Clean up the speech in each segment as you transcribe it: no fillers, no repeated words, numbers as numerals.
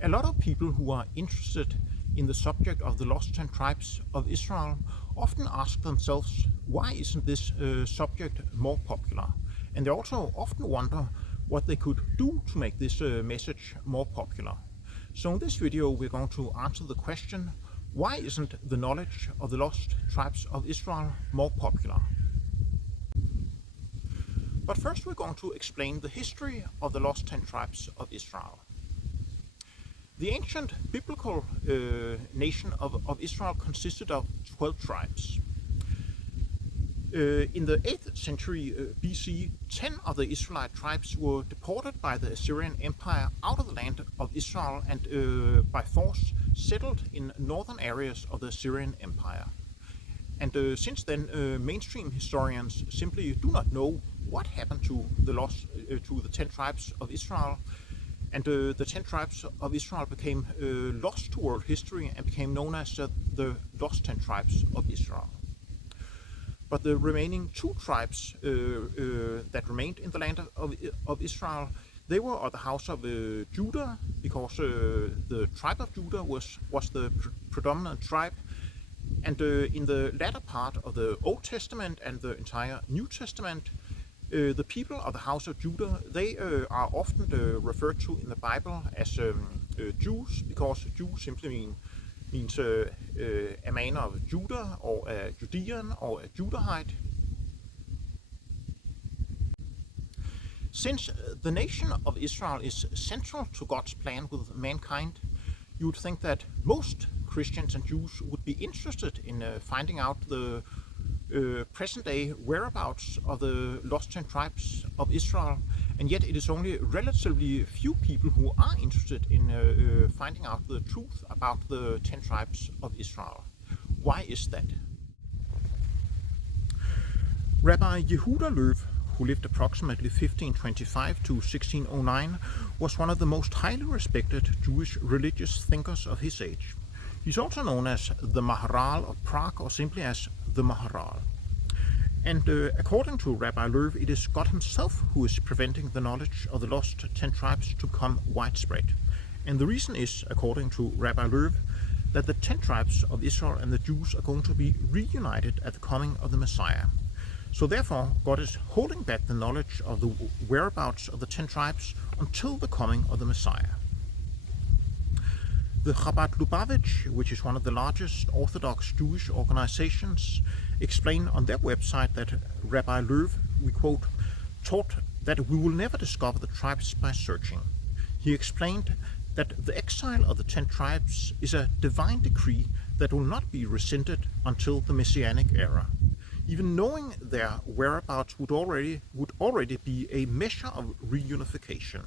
A lot of people who are interested in the subject of the lost 10 tribes of Israel often ask themselves, why isn't this subject more popular? And they also often wonder what they could do to make this message more popular. So in this video we're going to answer the question, why isn't the knowledge of the lost tribes of Israel more popular? But first we're going to explain the history of the lost 10 tribes of Israel. The ancient biblical nation of Israel consisted of 12 tribes. In the 8th century BC, 10 of the Israelite tribes were deported by the Assyrian Empire out of the land of Israel and by force settled in northern areas of the Assyrian Empire. And since then, mainstream historians simply do not know what happened to the 10 tribes of Israel. And the 10 tribes of Israel became lost to world history and became known as the lost 10 tribes of Israel. But the remaining 2 tribes that remained in the land of Israel, they were of the house of Judah, because the tribe of Judah was the predominant tribe. And in the latter part of the Old Testament and the entire New Testament, the people of the house of Judah, they are often referred to in the Bible as Jews, because Jew simply means a man of Judah, or a Judean, or a Judahite. Since the nation of Israel is central to God's plan with mankind, you would think that most Christians and Jews would be interested in finding out the present-day whereabouts of the lost 10 tribes of Israel, and yet it is only relatively few people who are interested in finding out the truth about the 10 tribes of Israel. Why is that? Rabbi Yehuda Löw, who lived approximately 1525 to 1609, was one of the most highly respected Jewish religious thinkers of his age. He's also known as the Maharal of Prague, or simply as the Maharal. And according to Rabbi Löw, it is God himself who is preventing the knowledge of the lost 10 tribes to become widespread. And the reason is, according to Rabbi Löw, that the 10 tribes of Israel and the Jews are going to be reunited at the coming of the Messiah. So therefore, God is holding back the knowledge of the whereabouts of the 10 tribes until the coming of the Messiah. The Chabad Lubavitch, which is one of the largest Orthodox Jewish organizations, explained on their website that Rabbi Löw, we quote, taught that we will never discover the tribes by searching. He explained that the exile of the 10 tribes is a divine decree that will not be rescinded until the Messianic era. Even knowing their whereabouts would already be a measure of reunification.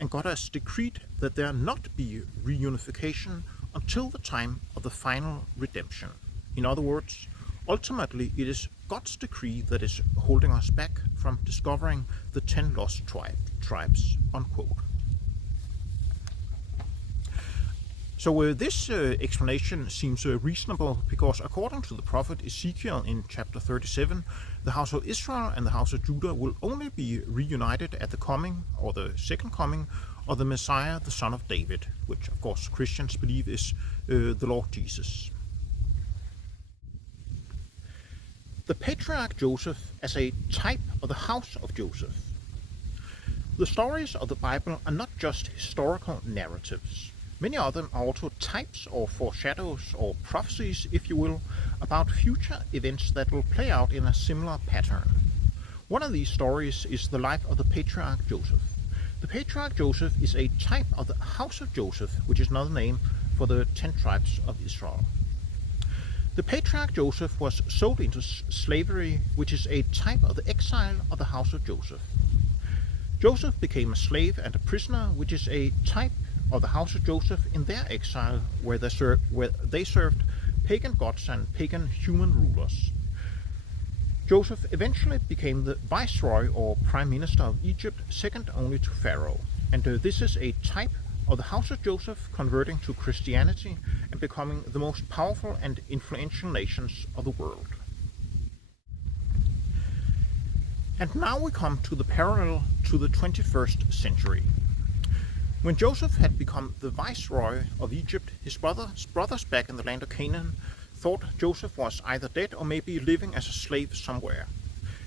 And God has decreed that there not be reunification until the time of the final redemption. In other words, ultimately it is God's decree that is holding us back from discovering the 10 lost tribes, unquote. So this explanation seems reasonable, because according to the prophet Ezekiel in chapter 37, the house of Israel and the house of Judah will only be reunited at the coming, or the second coming, of the Messiah, the son of David, which of course Christians believe is the Lord Jesus. The patriarch Joseph as a type of the house of Joseph. The stories of the Bible are not just historical narratives. Many of them are also types or foreshadows or prophecies, if you will, about future events that will play out in a similar pattern. One of these stories is the life of the patriarch Joseph. The patriarch Joseph is a type of the house of Joseph, which is another name for the 10 tribes of Israel. The patriarch Joseph was sold into slavery, which is a type of the exile of the house of Joseph. Joseph became a slave and a prisoner, which is a type of the house of Joseph in their exile, where they served pagan gods and pagan human rulers. Joseph eventually became the viceroy or prime minister of Egypt, second only to Pharaoh. And this is a type of the house of Joseph converting to Christianity and becoming the most powerful and influential nations of the world. And now we come to the parallel to the 21st century. When Joseph had become the viceroy of Egypt, his brothers back in the land of Canaan thought Joseph was either dead or maybe living as a slave somewhere.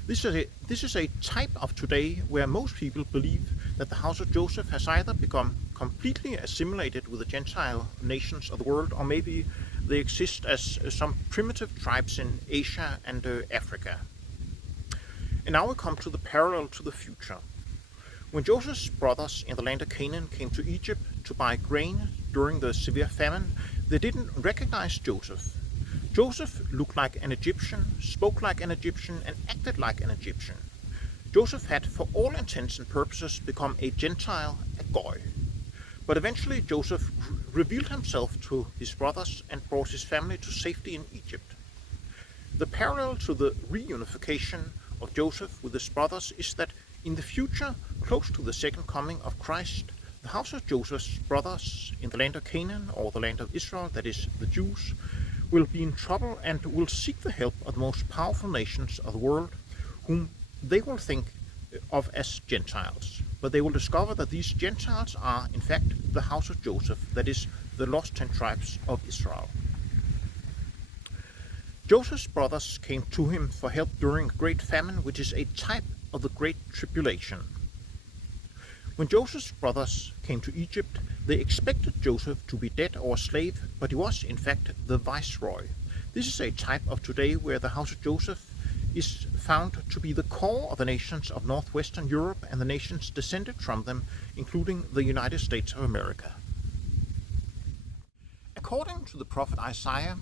This is a type of today where most people believe that the house of Joseph has either become completely assimilated with the Gentile nations of the world, or maybe they exist as some primitive tribes in Asia and Africa. And now we come to the parallel to the future. When Joseph's brothers in the land of Canaan came to Egypt to buy grain during the severe famine, they didn't recognize Joseph. Joseph looked like an Egyptian, spoke like an Egyptian, and acted like an Egyptian. Joseph had, for all intents and purposes, become a Gentile, a Goy. But eventually Joseph revealed himself to his brothers and brought his family to safety in Egypt. The parallel to the reunification of Joseph with his brothers is that in the future, close to the second coming of Christ, the house of Joseph's brothers in the land of Canaan, or the land of Israel, that is, the Jews, will be in trouble and will seek the help of the most powerful nations of the world, whom they will think of as Gentiles. But they will discover that these Gentiles are, in fact, the house of Joseph, that is, the lost 10 tribes of Israel. Joseph's brothers came to him for help during a great famine, which is a type of the Great Tribulation. When Joseph's brothers came to Egypt, they expected Joseph to be dead or a slave, but he was, in fact, the viceroy. This is a type of today where the house of Joseph is found to be the core of the nations of northwestern Europe and the nations descended from them, including the United States of America. According to the prophet Isaiah,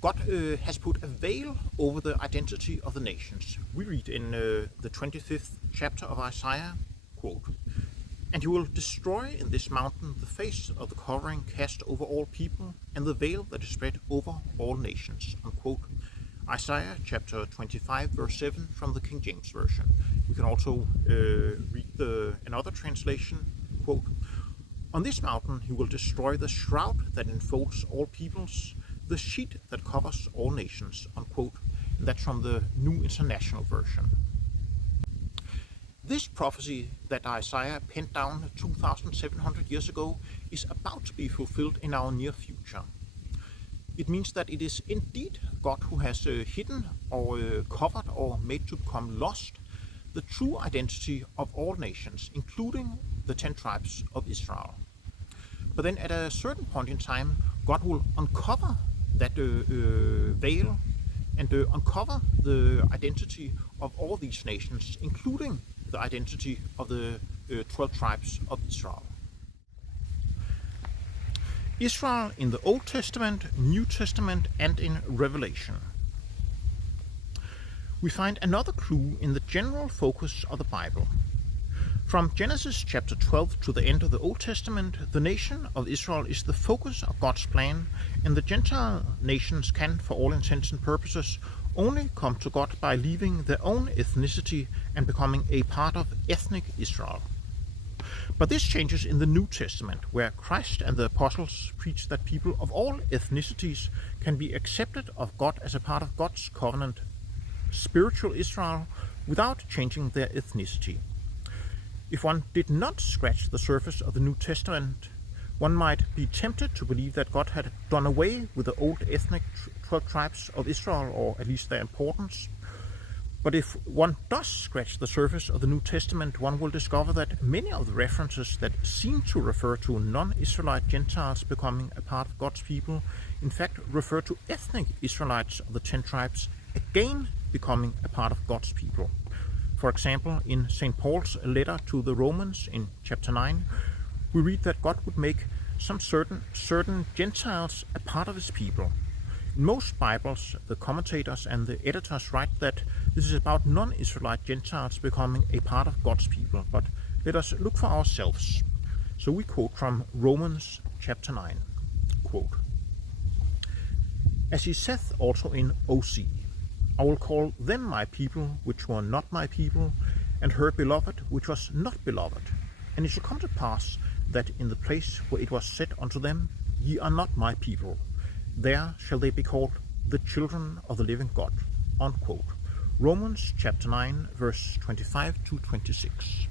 God has put a veil over the identity of the nations. We read in the 25th chapter of Isaiah, quote, "And you will destroy in this mountain the face of the covering cast over all people, and the veil that is spread over all nations," unquote. Isaiah chapter 25 verse 7 from the King James Version. We can also read another translation, quote, "On this mountain he will destroy the shroud that enfolds all peoples, the sheet that covers all nations," unquote. And that's from the New International Version. This prophecy that Isaiah penned down 2,700 years ago is about to be fulfilled in our near future. It means that it is indeed God who has hidden or covered or made to become lost the true identity of all nations, including the 10 tribes of Israel. But then at a certain point in time, God will uncover that veil and uncover the identity of all these nations, including the identity of the 12 tribes of Israel. Israel in the Old Testament, New Testament, and in Revelation. We find another clue in the general focus of the Bible. From Genesis chapter 12 to the end of the Old Testament, the nation of Israel is the focus of God's plan, and the Gentile nations can, for all intents and purposes, only come to God by leaving their own ethnicity and becoming a part of ethnic Israel. But this changes in the New Testament, where Christ and the apostles preach that people of all ethnicities can be accepted of God as a part of God's covenant, spiritual Israel, without changing their ethnicity. If one did not scratch the surface of the New Testament, one might be tempted to believe that God had done away with the old ethnic 12 tribes of Israel, or at least their importance. But if one does scratch the surface of the New Testament, one will discover that many of the references that seem to refer to non-Israelite Gentiles becoming a part of God's people, in fact refer to ethnic Israelites of the 10 tribes again becoming a part of God's people. For example, in St. Paul's letter to the Romans in chapter 9, we read that God would make some certain Gentiles a part of his people. In most Bibles, the commentators and the editors write that this is about non-Israelite Gentiles becoming a part of God's people, but let us look for ourselves. So we quote from Romans chapter 9, quote, "As he saith also in OC, I will call them my people which were not my people, and her beloved which was not beloved. And it shall come to pass that in the place where it was said unto them, Ye are not my people, there shall they be called the children of the living God." Unquote. Romans chapter 9, verse 25 to 26.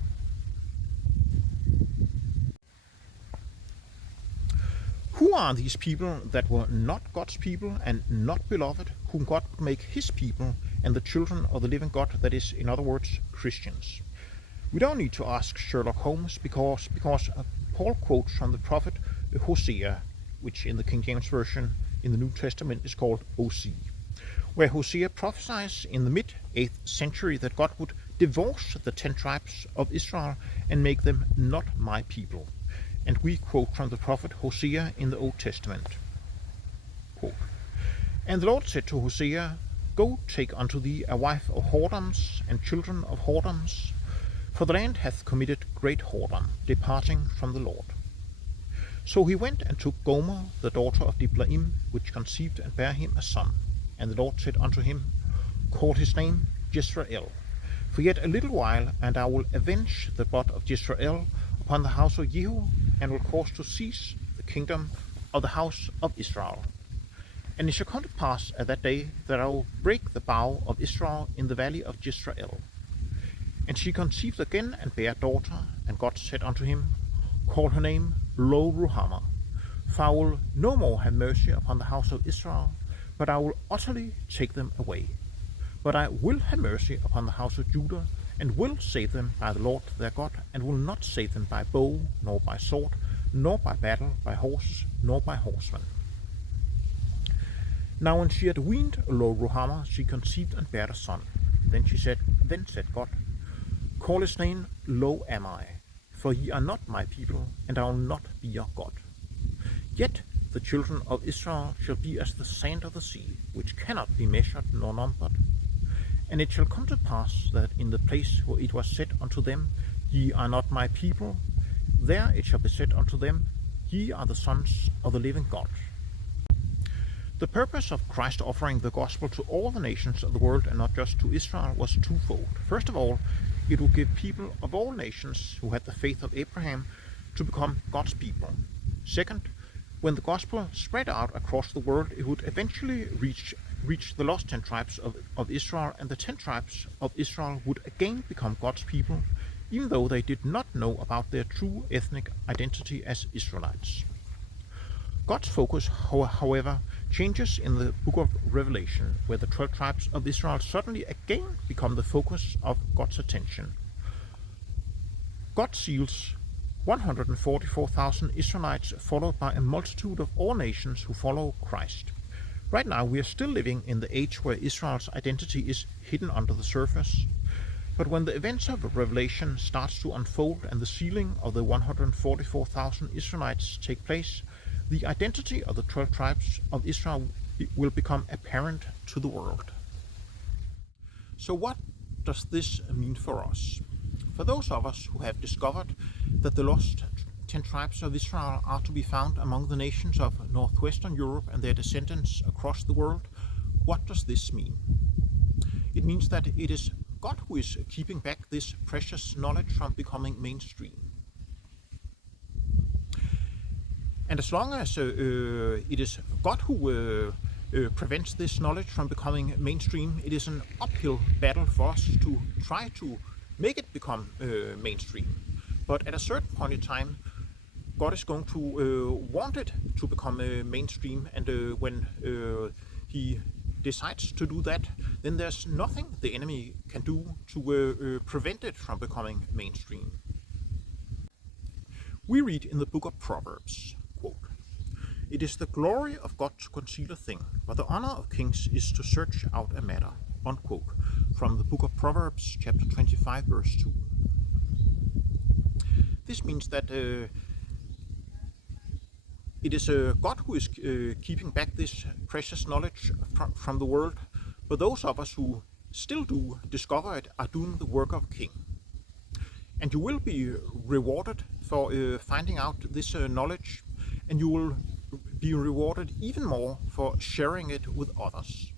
Who are these people that were not God's people and not beloved, whom God would make his people and the children of the living God, that is, in other words, Christians? We don't need to ask Sherlock Holmes because Paul quotes from the prophet Hosea, which in the King James Version in the New Testament is called OC, where Hosea prophesies in the mid-8th century that God would divorce the 10 tribes of Israel and make them not my people. And we quote from the prophet Hosea in the Old Testament. Quote, "And the Lord said to Hosea, Go take unto thee a wife of whoredoms and children of whoredoms, for the land hath committed great whoredom, departing from the Lord. So he went and took Gomer, the daughter of Diblaim, which conceived and bare him a son. And the Lord said unto him, Call his name Jezreel, for yet a little while, and I will avenge the blood of Jezreel upon the house of Jehu, and will cause to cease the kingdom of the house of Israel. And it shall come to pass at that day that I will break the bow of Israel in the valley of Jezreel. And she conceived again and bare a daughter, and God said unto him, Call her name Lo-Ruhamah, for I will no more have mercy upon the house of Israel, but I will utterly take them away. But I will have mercy upon the house of Judah, and will save them by the Lord their God, and will not save them by bow, nor by sword, nor by battle, by horses, nor by horsemen. Now when she had weaned Lo-Ruhamah, she conceived and bare a son. Then said God, Call his name Lo-Ammi, for ye are not my people, and I will not be your God. Yet the children of Israel shall be as the sand of the sea, which cannot be measured nor numbered. And it shall come to pass that in the place where it was said unto them, Ye are not my people, there it shall be said unto them, Ye are the sons of the living God. The purpose of Christ offering the gospel to all the nations of the world and not just to Israel was twofold. First of all, it would give people of all nations who had the faith of Abraham to become God's people. Second, when the gospel spread out across the world, it would eventually reach the lost 10 tribes of Israel, and the 10 tribes of Israel would again become God's people, even though they did not know about their true ethnic identity as Israelites. God's focus, however, changes in the book of Revelation, where the 12 tribes of Israel suddenly again become the focus of God's attention. God seals 144,000 Israelites, followed by a multitude of all nations who follow Christ. Right now we are still living in the age where Israel's identity is hidden under the surface. But when the events of Revelation starts to unfold and the sealing of the 144,000 Israelites take place, the identity of the 12 tribes of Israel will become apparent to the world. So what does this mean for us? For those of us who have discovered that the lost 10 tribes of Israel are to be found among the nations of northwestern Europe and their descendants across the world, what does this mean? It means that it is God who is keeping back this precious knowledge from becoming mainstream. And as long as it is God who prevents this knowledge from becoming mainstream, it is an uphill battle for us to try to make it become mainstream. But at a certain point in time, God is going to want it to become mainstream, and when he decides to do that, then there's nothing the enemy can do to prevent it from becoming mainstream. We read in the book of Proverbs, quote, "It is the glory of God to conceal a thing, but the honor of kings is to search out a matter," unquote, from the book of Proverbs, chapter 25, verse 2. This means that it is God who is keeping back this precious knowledge from the world, but those of us who still do discover it are doing the work of a king. And you will be rewarded for finding out this knowledge, and you will be rewarded even more for sharing it with others.